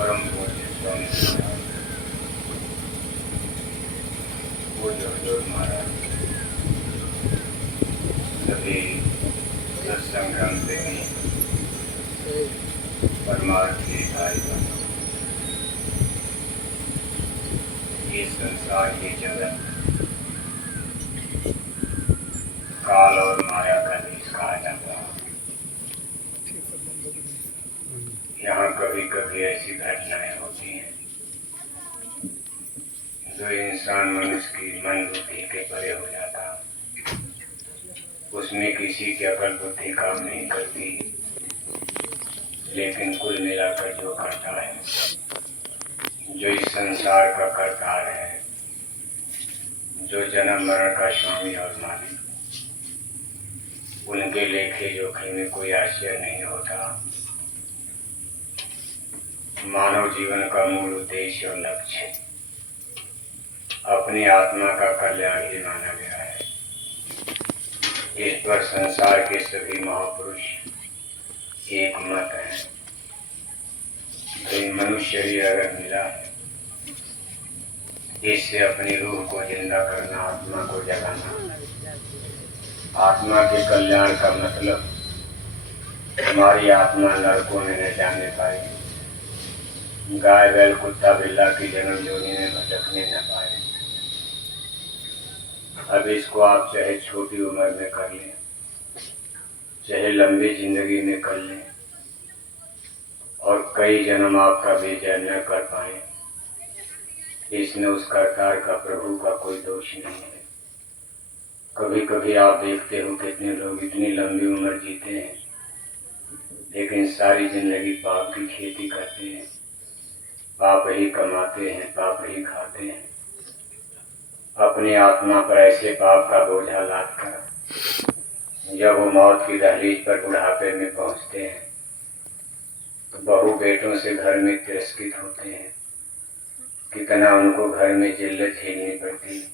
परम पूज्य स्वामी महाराज, पूज्य हजूर महाराज, सभी सत्संग ग्रंथ प्रेमी परमार्थी भाई बहनों, ये संसार की जगत काल और माया का देश कहा जाता है। यहाँ कभी कभी ऐसी घटनाएं होती हैं जो इंसान मनुष्य की मन बुद्धि के परे हो जाता है। उसमें किसी की अकल बुद्धि काम नहीं करती, लेकिन कुल मिलाकर जो करता है, जो इस संसार का करतार है, जो जन्म मरण का स्वामी और मालिक, उनके लेखे जोखे में कोई आश्चर्य नहीं होता। मानव जीवन का मूल उद्देश्य और लक्ष्य अपनी आत्मा का कल्याण ही माना गया है। इस पर संसार के सभी महापुरुष एक मत है। तो मनुष्य शरीर अगर मिला है, इससे अपनी रूह को जिंदा करना, आत्मा को जगाना। आत्मा के कल्याण का मतलब हमारी आत्मा नरकों में न जाने पाए, गाय बैल कुत्ता बिल्ला की जन्म जोनी में भटकने न पाए। अब इसको आप चाहे छोटी उम्र में कर लें, चाहे लंबी जिंदगी में कर लें, और कई जन्म आपका विजय न कर पाए, इसमें उस करतार का, प्रभु का कोई दोष नहीं है। कभी कभी आप देखते हो कितने लोग इतनी लंबी उम्र जीते हैं, लेकिन सारी जिंदगी पाप की खेती करते हैं, पाप ही कमाते हैं, पाप ही खाते हैं। अपनी आत्मा पर ऐसे पाप का बोझा लाद कर जब वो मौत की दहलीज पर बुढ़ापे में पहुंचते हैं, तो बहू बेटों से घर में तिरस्कृत होते हैं। कितना उनको घर में जिल्लत झेलनी पड़ती है।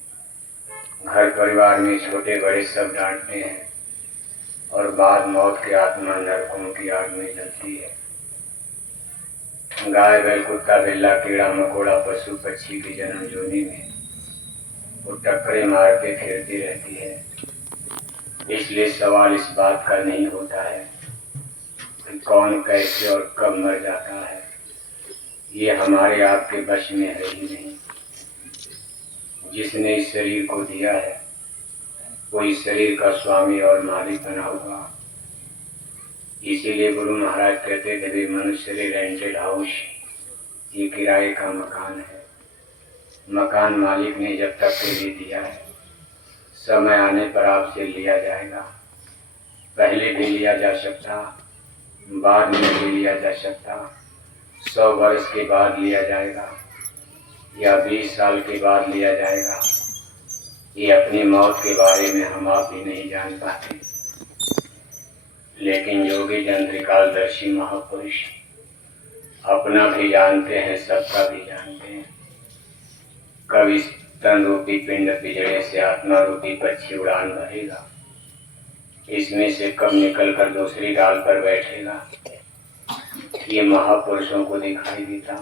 घर परिवार में छोटे बड़े सब डांटते हैं, और बाद मौत की आत्मा नरकों की आग में जलती है। गाय बैल कुत्ता बिल्ला कीड़ा मकोड़ा पशु पक्षी की जन्म जोनी में वो टक्करे मार के फिरती रहती है। इसलिए सवाल इस बात का नहीं होता है कि कौन कैसे और कब मर जाता है। ये हमारे आपके वश में है ही नहीं। जिसने इस शरीर को दिया है, वो इस शरीर का स्वामी और मालिक बना हुआ। इसीलिए गुरु महाराज कहते थे, वे मनुष्य रेंटेड हाउस, ये किराए का मकान है। मकान मालिक ने जब तक के लिए दिया है, समय आने पर आपसे लिया जाएगा। पहले भी लिया जा सकता, बाद में भी लिया जा सकता, 100 वर्ष के बाद लिया जाएगा, या 20 साल के बाद लिया जाएगा। ये अपनी मौत के बारे में हम आप भी नहीं जान पाते, लेकिन योगी जन त्रिकालदर्शी महापुरुष अपना भी जानते हैं, सबका भी जानते हैं। कब इस तन रूपी पिंड पिजड़े से आत्मा रूपी पक्षी उड़ान भरेगा, इसमें से कब निकल कर दूसरी डाल पर बैठेगा, ये महापुरुषों को दिखाई देता।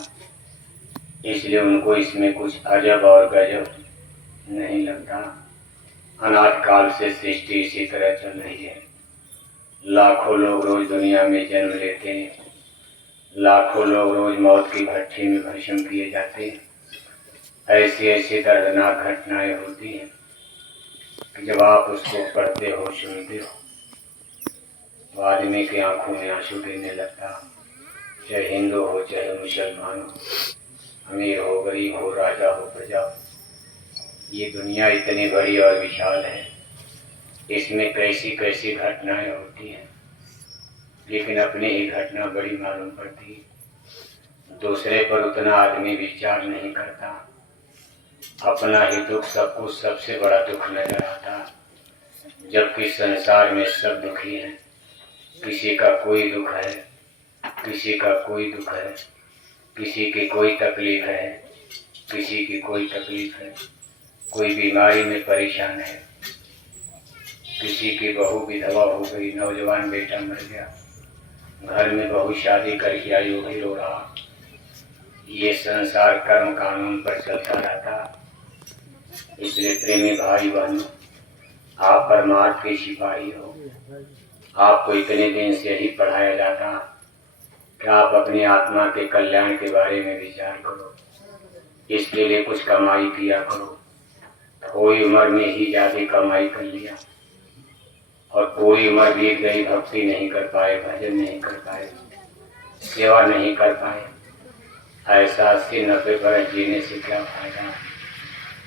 इसलिए उनको इसमें कुछ अजब और गजब नहीं लगता। अनाथ काल से सृष्टि इसी तरह चल रही है। लाखों लोग रोज दुनिया में जन्म लेते हैं, लाखों लोग रोज मौत की भट्ठी में भस्म किए जाते हैं। ऐसी ऐसी दर्दनाक घटनाएं होती हैं कि जब आप उसको पढ़ते हो, सुनते हो, तो आदमी की आंखों में आंसू गिरने लगता। चाहे हिंदू हो, चाहे मुसलमान हो, अमीर हो, गरीब हो, राजा हो, प्रजा हो, ये दुनिया इतनी बड़ी और विशाल है, इसमें कैसी कैसी घटनाएं होती हैं, लेकिन अपनी ही घटना बड़ी मालूम पड़ती है। दूसरे पर उतना आदमी विचार नहीं करता। अपना ही दुख सबको सबसे बड़ा दुख नजर आता, जबकि संसार में सब दुखी हैं। किसी का कोई दुख है, किसी का कोई दुख है, किसी की कोई तकलीफ है, किसी की कोई तकलीफ है। कोई बीमारी में परेशान है, किसी की बहू विधवा हो गई, नौजवान बेटा मर गया, घर में बहू शादी करके आई, वो भी रो रहा। ये संसार कर्म कानून पर चलता रहता। इसलिए प्रेमी भाई बहनों, आप परमार्थ के सिपाही हो। आपको इतने दिन से यही पढ़ाया जाता कि आप अपनी आत्मा के कल्याण के बारे में विचार करो, इसके लिए कुछ कमाई किया करो। थोड़ी उम्र में ही ज्यादा कमाई कर लिया और पूरी उम्र बीत गई, भक्ति नहीं कर पाए, भजन नहीं कर पाए, सेवा नहीं कर पाए। ऐसा 80-90 बरस जीने से क्या फायदा।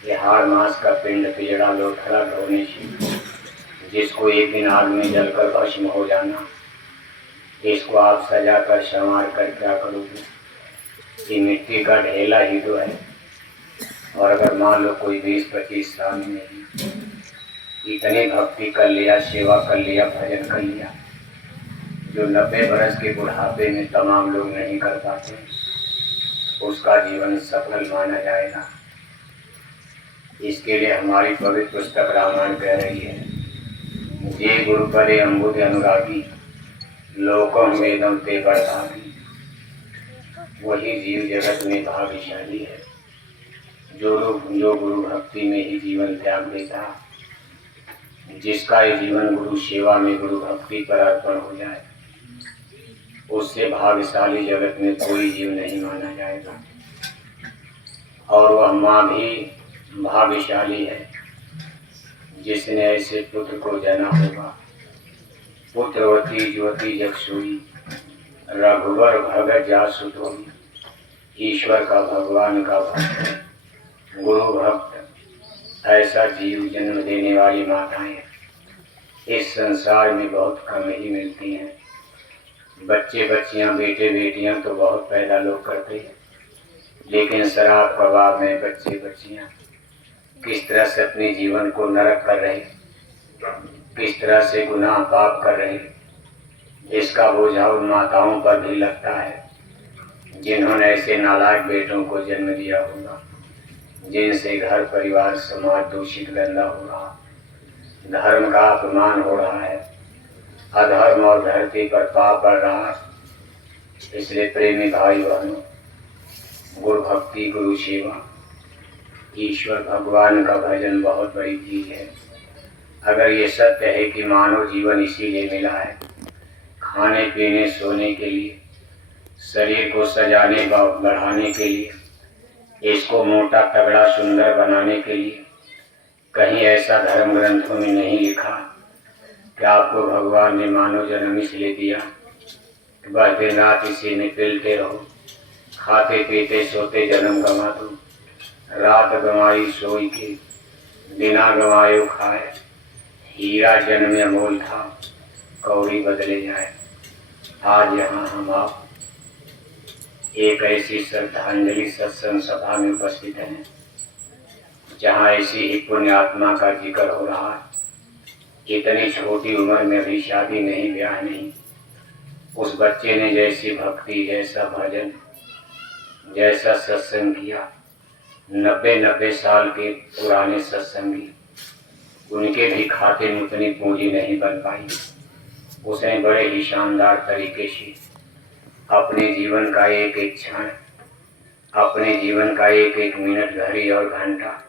ये हाड़ मांस का पिंड पिजड़ा लोथड़ा ढोने से, जिसको एक दिन आग में जलकर भस्म हो जाना, इसको आप सजा कर संवार कर क्या करोगे। ये मिट्टी का ढेला ही तो है। और अगर मान लो कोई 20-25 साल में ही इतनी भक्ति कर लिया, सेवा कर लिया, भजन कर लिया, जो 90 बरस के बुढ़ापे में तमाम लोग नहीं कर पाते, उसका जीवन सफल माना जाएगा। इसके लिए हमारी पवित्र पुस्तक रामायण कह रही है, जे गुरु परे अम्बुद अनुरागी, लोकम वेदम ते बरदागी। वही जीव जगत में भाग्यशाली है जो गुरु भक्ति में ही जीवन त्याग देता। जिसका ये जीवन गुरु सेवा में, गुरु भक्ति पर अर्पण हो जाए, उससे भाग्यशाली जगत में कोई जीव नहीं माना जाएगा। और वह माँ भी भाग्यशाली है जिसने ऐसे पुत्र को जना होगा। पुत्रवती ज्योति जगसुई, रघुवर भगत जासु धोई। ईश्वर का, भगवान का भक्त, गुरु भक्त, ऐसा जीव जन्म देने वाली माताएं इस संसार में बहुत कम ही मिलती हैं। बच्चे बच्चियां, बेटे बेटियां तो बहुत पैदा लोग करते हैं, लेकिन शराब कबाब में बच्चे बच्चियां किस तरह से अपने जीवन को नरक कर रहे, किस तरह से गुनाह पाप कर रहे, इसका बोझा उन माताओं पर भी लगता है जिन्होंने ऐसे नालायक बेटों को जन्म दिया होगा, जिनसे घर परिवार समाज दूषित गंदा हो रहा, धर्म का अपमान हो रहा है, अधर्म और धरती पर पाप बढ़ रहा है। इसलिए प्रेमी भाई बहनों, गुरु भक्ति, गुरु सेवा, ईश्वर भगवान का भजन बहुत बड़ी चीज है। अगर ये सत्य है कि मानव जीवन इसीलिए मिला है, खाने पीने सोने के लिए, शरीर को सजाने बढ़ाने के लिए, इसको मोटा तगड़ा सुंदर बनाने के लिए, कहीं ऐसा धर्म ग्रंथों में नहीं लिखा कि आपको भगवान ने मानव जन्म इसलिए दिया कि बस दिन रात इसी में पिलते रहो, खाते पीते सोते जन्म गंवा दो। रात गंवाई सोई के, बिना गंवायो खाए, हीरा जन्म अमोल था, कौड़ी बदले जाए। आज यहाँ हम आप एक ऐसी श्रद्धांजलि सत्संग सभा में उपस्थित हैं जहाँ ऐसी ही पुण्य आत्मा का जिक्र हो रहा है। इतनी छोटी उम्र में भी शादी नहीं, ब्याह नहीं, उस बच्चे ने जैसी भक्ति, जैसा भजन, जैसा सत्संग किया, 90 साल के पुराने सत्संगी, उनके भी खाते में उतनी पूंजी नहीं बन पाई। उसने बड़े ही शानदार तरीके से अपने जीवन का एक एक क्षण, अपने जीवन का एक एक मिनट, घड़ी और घंटा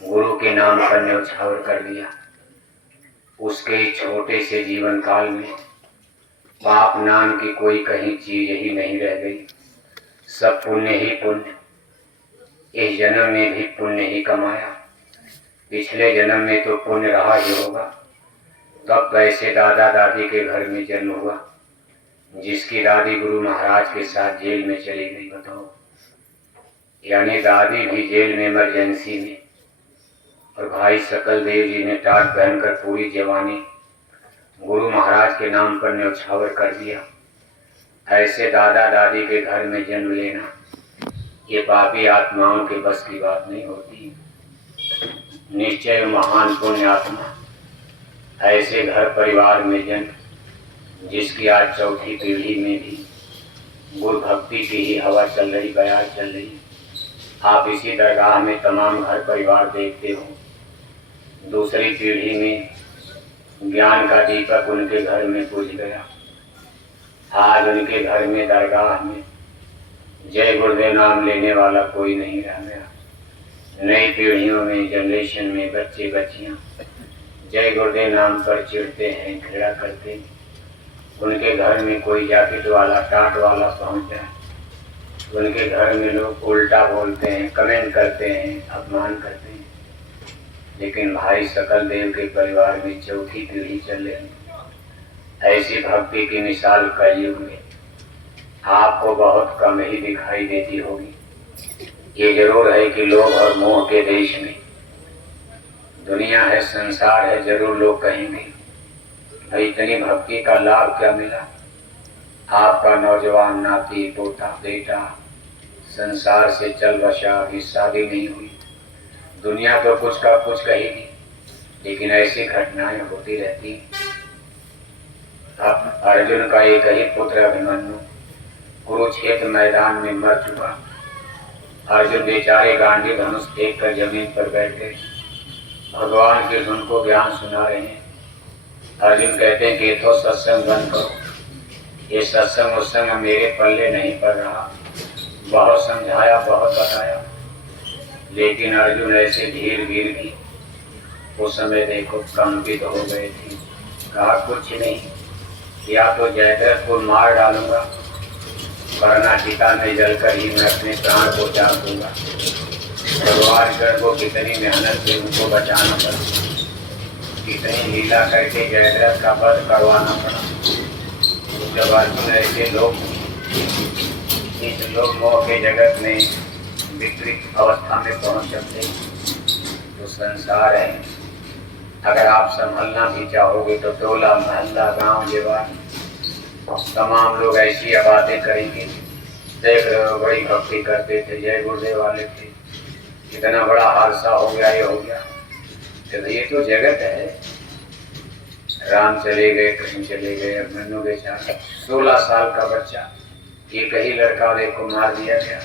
गुरु के नाम पर न्यौछावर कर दिया। उसके छोटे से जीवन काल में पाप नाम की कोई कहीं चीज ही नहीं रह गई। सब पुण्य ही पुण्य। इस जन्म में भी पुण्य ही कमाया, पिछले जन्म में तो पुण्य रहा ही होगा। तब तो ऐसे दादा दादी के घर में जन्म हुआ जिसकी दादी गुरु महाराज के साथ जेल में चली गई, बताओ। यानी दादी भी जेल में इमरजेंसी में, और भाई सकल देव जी ने टाट पहनकर पूरी जवानी गुरु महाराज के नाम पर न्यौछावर कर दिया। ऐसे दादा दादी के घर में जन्म लेना ये पापी आत्माओं के बस की बात नहीं होती। निश्चय महान पुण्य आत्मा ऐसे घर परिवार में जन्म जिसकी आज चौथी पीढ़ी में भी गुरु भक्ति की ही हवा चल रही, बयार चल रही। आप इसी दरगाह में तमाम घर परिवार देखते हो। दूसरी पीढ़ी में ज्ञान का दीपक उनके घर में बुझ गया। आज उनके घर में, दरगाह में जय गुरुदेव नाम लेने वाला कोई नहीं रह गया। नई पीढ़ियों में, जनरेशन में बच्चे बच्चियां जय गुरुदेव नाम पर चिढ़ते हैं, घृणा करते हैं। उनके घर में कोई जैकेट वाला, टाट वाला पहुंच जाए, उनके घर में लोग उल्टा बोलते हैं, कमेंट करते हैं, अपमान करते हैं। लेकिन भाई सकल देव के परिवार में चौथी पीढ़ी चल रही। ऐसी भक्ति की मिसाल कलयुग में आपको बहुत कम ही दिखाई देती होगी। ये जरूर है कि लोभ और मोह के देश में दुनिया है, संसार है, जरूर लोग कहेंगे भाई इतनी भक्ति का लाभ क्या मिला। आपका नौजवान नाती, पोता, बेटा संसार से चल बसा, अभी शादी नहीं हुई। दुनिया तो कुछ का कुछ कहेगी, लेकिन ऐसी घटनाएं होती रहती। अब अर्जुन का एक ही पुत्र अभिमन्यु कुरुक्षेत्र मैदान में मर चुका। अर्जुन बेचारे गांधी धनुष फेंक कर जमीन पर बैठ गए। भगवान के धुन को ज्ञान सुना रहे हैं। अर्जुन कहते हैं कि तो सत्संग बंद करो, ये सत्संग उस समय मेरे पल्ले नहीं पड़ रहा। बहुत समझाया, बहुत बताया, लेकिन अर्जुन ऐसे धीर गिर की उस समय देखो कंपित हो गए थे। कहा कुछ नहीं, या तो जयद्रथ को मार डालूंगा, वरना चिता में जलकर ही मैं अपने प्राण को त्याग दूंगा। भगवान कर को कितनी मेहनत से उनको बचाना पड़ा, कितनी लीला करके जयद्रथ का वध करवाना पड़ा। जब अर्जुन ऐसे लोग इस लोग मोह के जगत में विपरीत अवस्था में पहुंच जाते तो संसार है। अगर आप संभलना भी चाहोगे तो टोला मोहल्ला गांव जवान तमाम लोग ऐसी बातें करेंगे। देख रहे हो बड़ी भक्ति करते थे, जय गुरुदेव वाले थे, इतना बड़ा हादसा हो गया, ये हो गया। तो ये तो जगत है। राम चले गए, कृष्ण चले गए, अभिमन्यु बेचारा 16 साल का बच्चा, एक ही लड़का देखो मार दिया गया।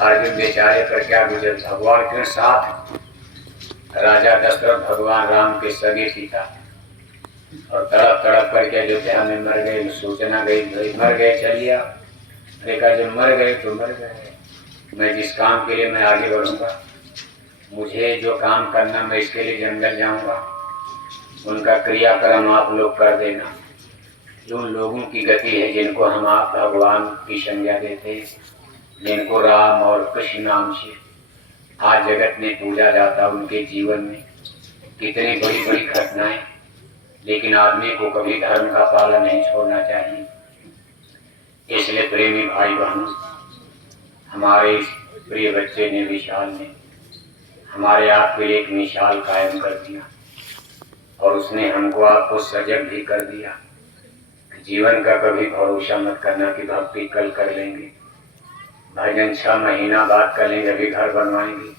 अर्जुन बेचारे पर क्या गुजर। भगवान के साथ राजा दशरथ भगवान राम के सगे पिता और तड़प तड़प करके अयोध्या में मर गए। सूचना गई मर गए, चलिए देखा जब मर गए तो मर गए। मैं जिस काम के लिए मैं आगे बढ़ूंगा, मुझे जो काम करना मैं इसके लिए जंगल जाऊंगा, उनका क्रियाक्रम आप लोग कर देना। उन लोगों की गति है जिनको हम आप भगवान की संज्ञा देते हैं, जिनको राम और कृष्ण नाम से आज जगत में पूजा जाता। उनके जीवन में कितनी बड़ी बड़ी घटनाएं, लेकिन आदमी को कभी धर्म का पालन नहीं छोड़ना चाहिए। इसलिए प्रेमी भाई बहनों, हमारे इस प्रिय बच्चे ने, विशाल ने हमारे आपके लिए एक मिसाल कायम कर दिया और उसने हमको आपको सजग भी कर दिया। जीवन का कभी भरोसा मत करना कि भक्ति कल कर लेंगे, भजन 6 महीना बाद कर लेंगे, अभी घर बनवाएंगे,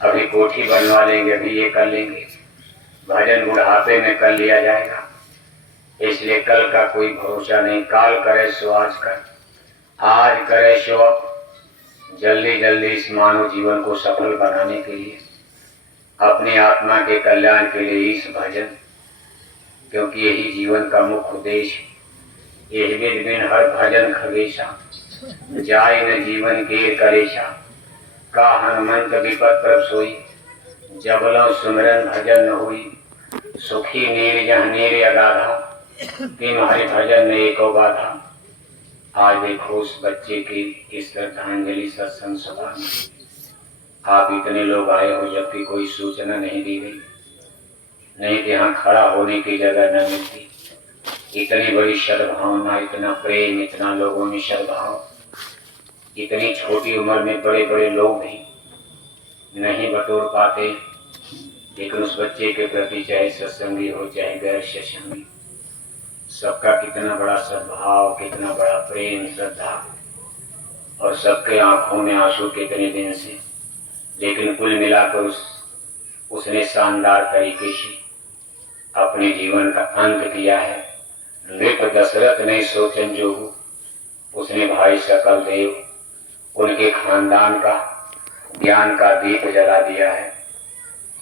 अभी कोठी बनवा लेंगे, अभी ये कर लेंगे, भजन बुढ़ापे में कर लिया जाएगा। इसलिए कल का कोई भरोसा नहीं। काल करे सो आज कर, आज करे सो अब। जल्दी जल्दी इस मानव जीवन को सफल बनाने के लिए, अपनी आत्मा के कल्याण के लिए इस भजन, क्योंकि यही जीवन का मुख्य उद्देश्य। यही विद बिन हर भजन खगेशा, जाय न जीवन के कलेशा। का हनुमंत विपत प्रभ सोई, जबलों सुमिरन भजन न होई। सुखी नीर जह नीर अगाधा, तिम हरि भजन ने एको बाधा। आज देखो उस बच्चे की श्रद्धांजलि सत्संग सभा में आप इतने लोग आए हो, जबकि कोई सूचना नहीं दी गई, नहीं कि यहाँ खड़ा होने की जगह न मिलती। इतनी बड़ी सद्भावना, इतना प्रेम, इतना लोगों में सद्भाव, इतनी छोटी उम्र में बड़े बड़े लोग भी नहीं बटोर पाते। लेकिन उस बच्चे के प्रति चाहे सत्संगी हो चाहे गैर सत्संगी, सबका कितना बड़ा सद्भाव, कितना बड़ा प्रेम, श्रद्धा, और सबके आंखों में आंसू कितने दिन से। लेकिन कुल मिलाकर उसने शानदार तरीके से अपने जीवन का अंत किया है। नृप दशरथ ने सोचन जोहू, उसने भाई सकल देव, उनके खानदान का ज्ञान का दीप जला दिया है।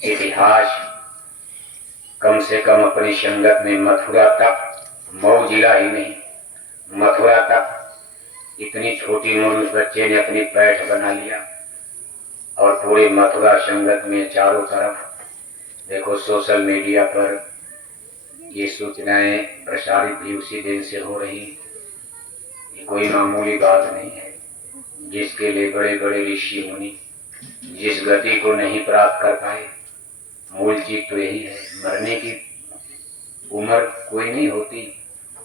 इतिहास कम से कम अपनी संगत में मथुरा तक, मऊ जिला ही नहीं, मथुरा तक इतनी छोटी उम्र उस बच्चे ने अपनी पैठ बना लिया और पूरे मथुरा संगत में चारों तरफ देखो सोशल मीडिया पर ये सूचनाएं प्रसारित भी उसी दिन से हो रही। ये कोई मामूली बात नहीं है। जिसके लिए बड़े बड़े ऋषि मुनि जिस गति को नहीं प्राप्त कर पाए, मूल चीज तो यही है। मरने की उम्र कोई नहीं होती,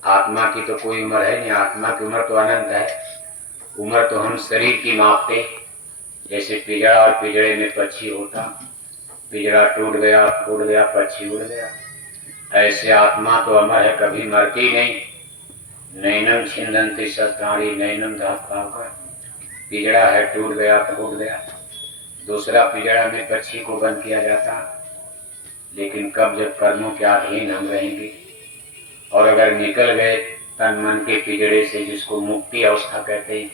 आत्मा की तो कोई उम्र है नहीं। आत्मा की उम्र तो अनंत है। उम्र तो हम शरीर की मापते, जैसे पिंजड़ा और पिंजड़े में पक्षी होता, पिंजड़ा टूट गया, फूट गया, पक्षी उड़ गया। ऐसे आत्मा तो अमर है, कभी मरती नहीं। नैनम छिंदन्ति शस्त्राणि नैनम धात्पाकर, पिंजड़ा है, टूट गया, फूट गया, दूसरा पिंजड़ा में पक्षी को बंद किया जाता। लेकिन कब जब कर्मों के अधीन हम रहेंगे और अगर निकल गए तन मन के पिंजड़े से, जिसको मुक्ति अवस्था कहते हैं,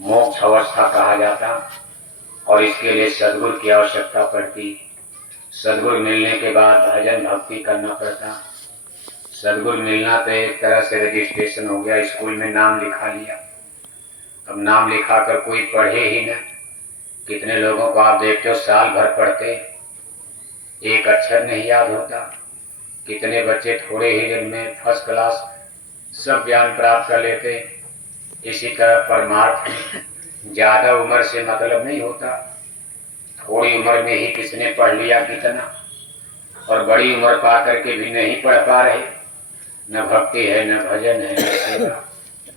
मोक्ष अवस्था कहा जाता, और इसके लिए सद्गुरु की आवश्यकता पड़ती। सद्गुरु मिलने के बाद भजन भक्ति करना पड़ता। सद्गुरु मिलना तो एक तरह से रजिस्ट्रेशन हो गया, स्कूल में नाम लिखा लिया। अब नाम लिखा कर कोई पढ़े ही न। कितने लोगों को आप देखते हो साल भर पढ़ते, एक अक्षर नहीं याद होता। कितने बच्चे थोड़े ही दिन में फर्स्ट क्लास सब ज्ञान प्राप्त कर लेते। इसी तरह परमार्थ में ज्यादा उम्र से मतलब नहीं होता। थोड़ी उम्र में ही किसने पढ़ लिया कितना, और बड़ी उम्र पा करके भी नहीं पढ़ पा रहे। न भक्ति है, न भजन है, न सेवा।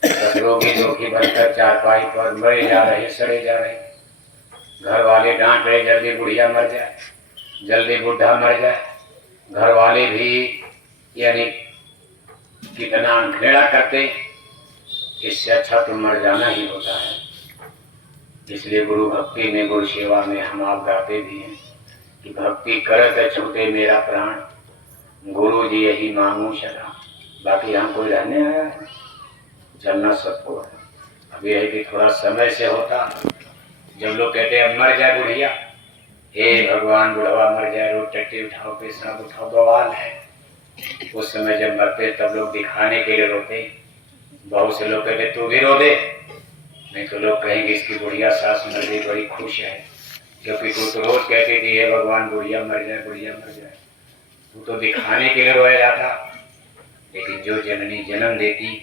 बस रोगी दुखी बनकर चारपाई पर मरे जा रहे, सड़े जा रहे। घर वाले डांट रहे, जल्दी बुढ़िया मर जाए, जल्दी बुढ़ा मर जाए। घर वाले भी यानी कितना अनखेड़ा करते। इससे अच्छा तो मर जाना ही होता है। इसलिए गुरु भक्ति में, गुरु सेवा में हम आप गाते भी हैं कि भक्ति करत छूटे मेरा प्राण, गुरु जी यही मांगू सदा। बाकी यहाँ कोई रहने आया है, चलना सबको है। अब यह है कि थोड़ा समय से होता। जब लोग कहते हैं अब मर जाए बुढ़िया, हे भगवान बुढ़वा मर जाए, रोज टट्टी उठाओ, पेशाब उठाओ, बवाल है। उस समय जब मरते तब लोग दिखाने के लिए रोते। बहुत से लोग कहते तू भी रो दे, नहीं तो लोग कहेंगे इसकी बुढ़िया सास मर गई, बड़ी खुश है। क्योंकि तू तो रोज कहती थी हे भगवान बुढ़िया मर जाए, बुढ़िया मर जाए। तू तो दिखाने के लिए रोया जाता। लेकिन जो जननी जन्म देती,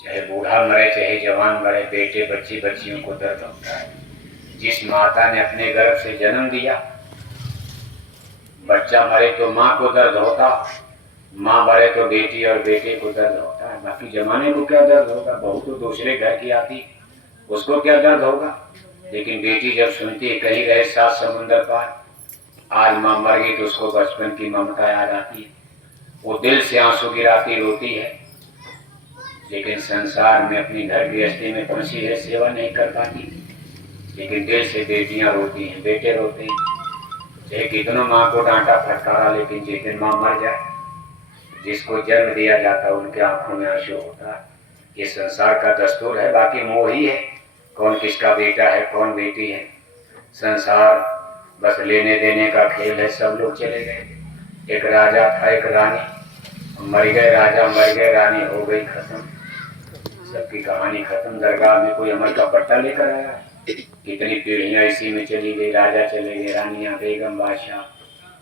चाहे बूढ़ा मरे चाहे जवान मरे, बेटे बच्ची बच्चियों को दर्द होता है। जिस माता ने अपने गर्भ से जन्म दिया, बच्चा मरे तो माँ को दर्द होता, माँ मरे तो बेटी और बेटे को दर्द होता है। बाकी जमाने को क्या दर्द होगा, बहू तो दूसरे घर की आती, उसको क्या दर्द होगा। लेकिन बेटी जब सुनती है कहीं रहे 7 समुंदर पार, आज माँ मर गई, तो उसको बचपन की ममता याद आती है। वो दिल से आंसू गिराती, रोती है। लेकिन संसार में अपनी घर गृहस्थी में फंसी है, सेवा नहीं कर पाती। लेकिन दिल से बेटियां रोती हैं, बेटे रोते हैं। चाहे कितनों माँ को डांटा फटकारा, लेकिन जिस दिन माँ मर जाए, जिसको जन्म दिया जाता है उनके आंखों में आंसू होता है। ये संसार का दस्तूर है। बाकी मोह ही है, कौन किसका बेटा है, कौन बेटी है। संसार बस लेने देने का खेल है। सब लोग चले गए। एक राजा था, एक रानी, मर गए राजा, मर गए रानी, हो गई खत्म। सबकी कहानी खत्म। दरगाह में कोई अमर का पट्टा लेकर आया, कितनी पीढ़ियां इसी में चली गई। राजा चले गए, रानियां, बेगम, बादशाह,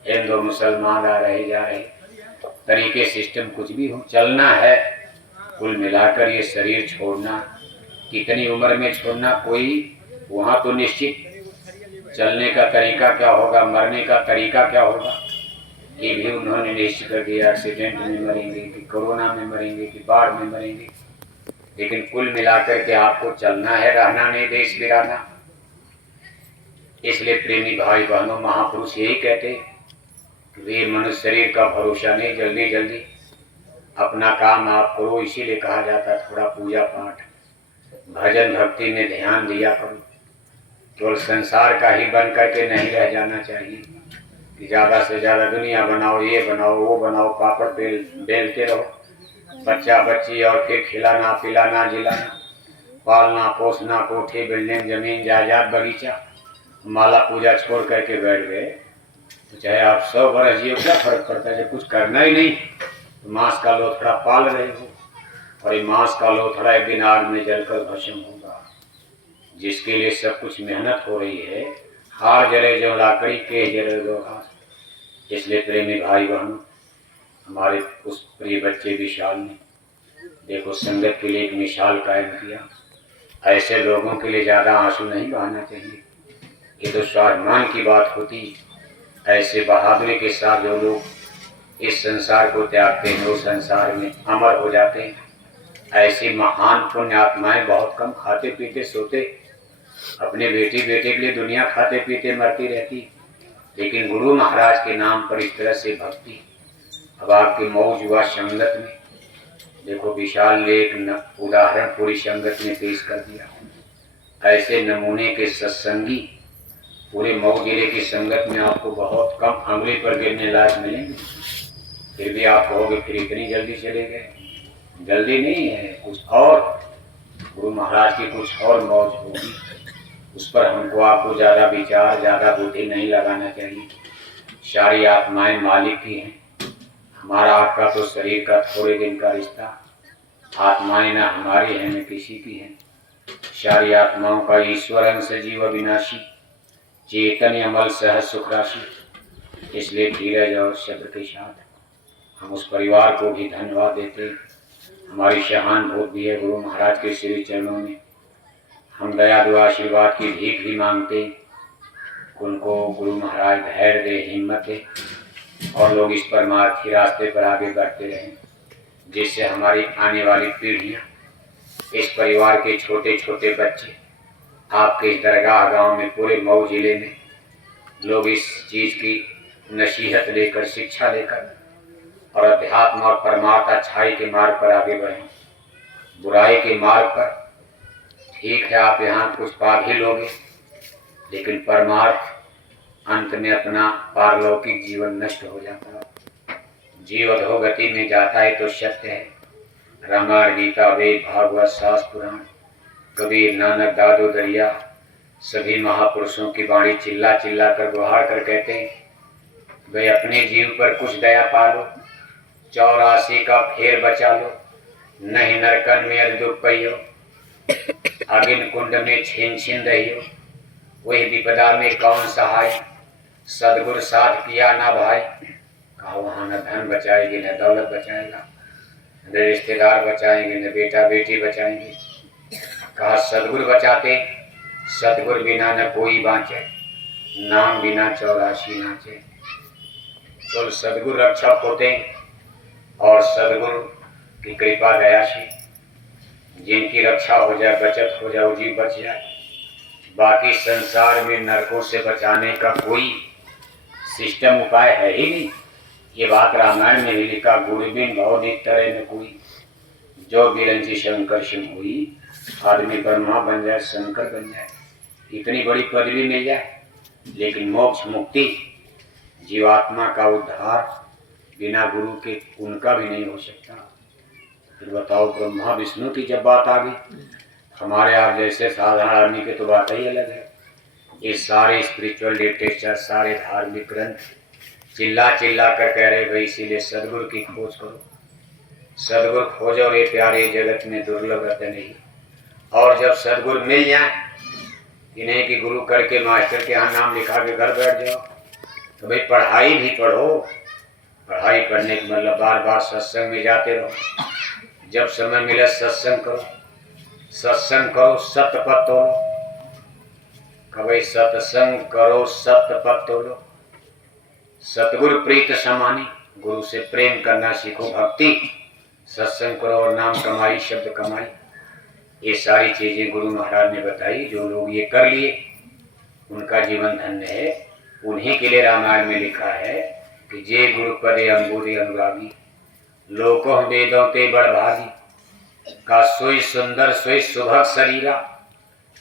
हिंदू मुसलमान आ रहे जा रहे। तरीके सिस्टम कुछ भी हो, चलना है। कुल मिलाकर ये शरीर छोड़ना, कितनी उम्र में छोड़ना, कोई वहाँ तो निश्चित। चलने का तरीका क्या होगा, मरने का तरीका क्या होगा, ये भी उन्होंने निश्चित कर दिया। एक्सीडेंट में मरेंगे कि कोरोना में मरेंगे कि बाढ़ में मरेंगे। लेकिन कुल मिलाकर के आपको चलना है, रहना नहीं देश बिराना। इसलिए प्रेमी भाई बहनों, महापुरुष यही कहते कि वे मनुष्य शरीर का भरोसा नहीं, जल्दी जल्दी अपना काम आप करो। इसीलिए कहा जाता थोड़ा पूजा पाठ भजन भक्ति में ध्यान दिया करो। केवल संसार का ही बन करके नहीं रह जाना चाहिए कि ज़्यादा से ज़्यादा दुनिया बनाओ, ये बनाओ, वो बनाओ, पापड़ बेलते रहो, बच्चा बच्ची, और फिर खिलाना पिलाना जिलाना, पालना पोसना, कोठी बिल्डिंग जमीन जायदाद बगीचा, माला पूजा छोड़ करके बैठ गए तो चाहे आप 100 बरस जियो, क्या फर्क पड़ता है। जब कुछ करना ही नहीं तो मांस का लोथड़ा पाल रहे हो। और ये मांस का लोथड़ा एक दिन आग में जलकर भस्म होगा। जिसके लिए सब कुछ मेहनत हो रही है, हार जले जो लाकड़ी के जले जो घास। इसलिए प्रेमी भाई बहन, हमारे उस प्रिय बच्चे विशाल ने देखो संगत के लिए एक मिसाल कायम किया। ऐसे लोगों के लिए ज्यादा आंसू नहीं बहाना चाहिए, ये तो स्वाभिमान की बात होती। ऐसे बहादुरी के साथ जो लोग इस संसार को त्यागते हैं वो संसार में अमर हो जाते हैं। ऐसी महान पुण्य आत्माएं बहुत कम खाते पीते सोते, अपने बेटी बेटे के लिए दुनिया खाते पीते मरती रहती, लेकिन गुरु महाराज के नाम पर इस तरह से भक्ति। अब आपकी मौज हुआ संगत में, देखो विशाल ने एक उदाहरण पूरी संगत में पेश कर दिया। ऐसे नमूने के सत्संगी पूरे मऊ जिले की संगत में आपको बहुत कम अंगुली पर गिरने लायक मिलेंगे। फिर भी आप कहोगे फिर इतनी जल्दी चले गए। जल्दी नहीं है, कुछ और गुरु महाराज की कुछ और मौज होगी। उस पर हमको आपको ज्यादा विचार ज्यादा बुद्धि नहीं लगाना चाहिए। सारी आत्माएं मालिक की हैं। हमारा आपका तो शरीर का थोड़े दिन का रिश्ता, आत्माएं ना हमारी है न किसी की है। सारी आत्माओं का ईश्वर अंश जीव विनाशी, चेतन अमल सहज सुख राशि। इसलिए धीरज और शब्द के साथ हम उस परिवार को भी धन्यवाद देते। हमारी सहानुभूति भी है गुरु महाराज के श्री चरणों में। हम दया दुआ आशीर्वाद की भीख भी मांगते, उनको गुरु महाराज धैर्य दे, हिम्मत दे और लोग इस परमार्थी रास्ते पर आगे बढ़ते रहें, जिससे हमारी आने वाली पीढ़ियाँ, इस परिवार के छोटे छोटे बच्चे आपके इस दरगाह गांव में पूरे मऊ जिले में लोग इस चीज की नसीहत लेकर शिक्षा लेकर और अध्यात्म और परमार्थ अच्छाई के मार्ग पर आगे बढ़ें। बुराई के मार्ग पर ठीक है आप यहाँ कुछ पा भी लोगे, लेकिन परमार्थ अंत में अपना पारलौकिक जीवन नष्ट हो जाता है। जीव अधोगति में जाता है तो सत्य है। रामायण गीता वेद भागवत शास्त्र पुराण कबीर नानक दादू दरिया सभी महापुरुषों की वाणी चिल्ला चिल्ला कर गुहार कर कहते हैं, वे अपने जीव पर कुछ दया पालो, 84 का फेर बचा लो, नहीं नरकन में अध दुख पइयो, अगिन कुंड में छीन छीन रहियो, वही विपदा में कौन सहाय, सदगुरु साथ किया ना भाई। कहा वहां न धन बचाएगी न दौलत बचाएगा, न रिश्तेदार बचाएंगे न बेटा बेटी बचाएंगे। कहा सदगुरु बचाते, सदगुरु बिना न कोई बाँचे, नाम बिना 84 नाचे। तो सदगुरु रक्षक होते और सदगुरु की कृपा दया से जिनकी रक्षा हो जाए, बचत हो जाए, जीव बच जाए। बाकी संसार में नरकों से बचाने का कोई सिस्टम उपाय है ही नहीं। ये बात रामायण में ही लिखा, गुरुबिन भव नित्तरे न कोई, जो बिरंची शंकर सिंह हुई, आदमी ब्रह्मा बन जाए शंकर बन जाए, इतनी बड़ी पदवी मिल जाए, लेकिन मोक्ष मुक्ति जीवात्मा का उद्धार बिना गुरु के उनका भी नहीं हो सकता। फिर बताओ ब्रह्मा विष्णु की जब बात आ गई, हमारे आप जैसे साधारण आदमी की तो बात ही अलग है। ये सारे स्पिरिचुअल लिटरेचर, सारे धार्मिक ग्रंथ चिल्ला चिल्ला कर कह रहे भाई इसीलिए सदगुरु की खोज करो, सदगुरु खोजो रे प्यारे जगत में दुर्लभ रहते नहीं। और जब सदगुरु मिल जाए, इन्हें कि गुरु करके मास्टर के यहाँ नाम लिखा के घर बैठ जाओ, तो भाई पढ़ाई भी पढ़ो। पढ़ाई पढ़ने के मतलब बार बार सत्संग में जाते रहो, जब समय मिले सत्संग करो, सत्संग करो सत्य पद तोलो। कभी सत्संग करो सत्य पद तोलो, सतगुरु प्रीत समानी, गुरु से प्रेम करना सीखो, भक्ति, सत्संग करो और नाम कमाई, शब्द कमाई। ये सारी चीजें गुरु महाराज ने बताई। जो लोग ये कर लिए उनका जीवन धन्य है। उन्हीं के लिए रामायण में लिखा है कि जे गुरु पदे अंबुदे अनुरागी, लोको वेदों ते बड़ भागी, का सोई सुंदर सोई सुभग शरीरा,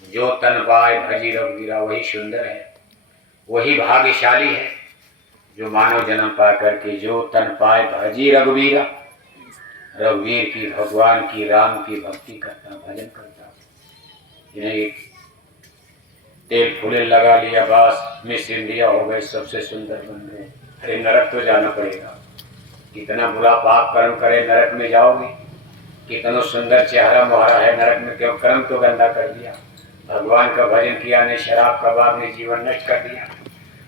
जो तन पाए भजी रघुवीरा। वही सुंदर है, वही भाग्यशाली है जो मानव जन्म पा करके जो तन पाए भजी रघुवीरा, रघुवीर की, भगवान की, राम की भक्ति करता, भजन करता। इन्हें तेल फूले लगा लिया, बस मिस इंडिया हो गए, सबसे सुंदर बन गए। अरे नरक तो जाना पड़ेगा, कितना बुरा पाप कर्म करे नरक में जाओगे, कितना सुंदर चेहरा मुहारा है, नरक में क्यों कर्म तो गंदा कर दिया। भगवान का भजन किया ने, शराब कबाब ने जीवन नष्ट कर दिया।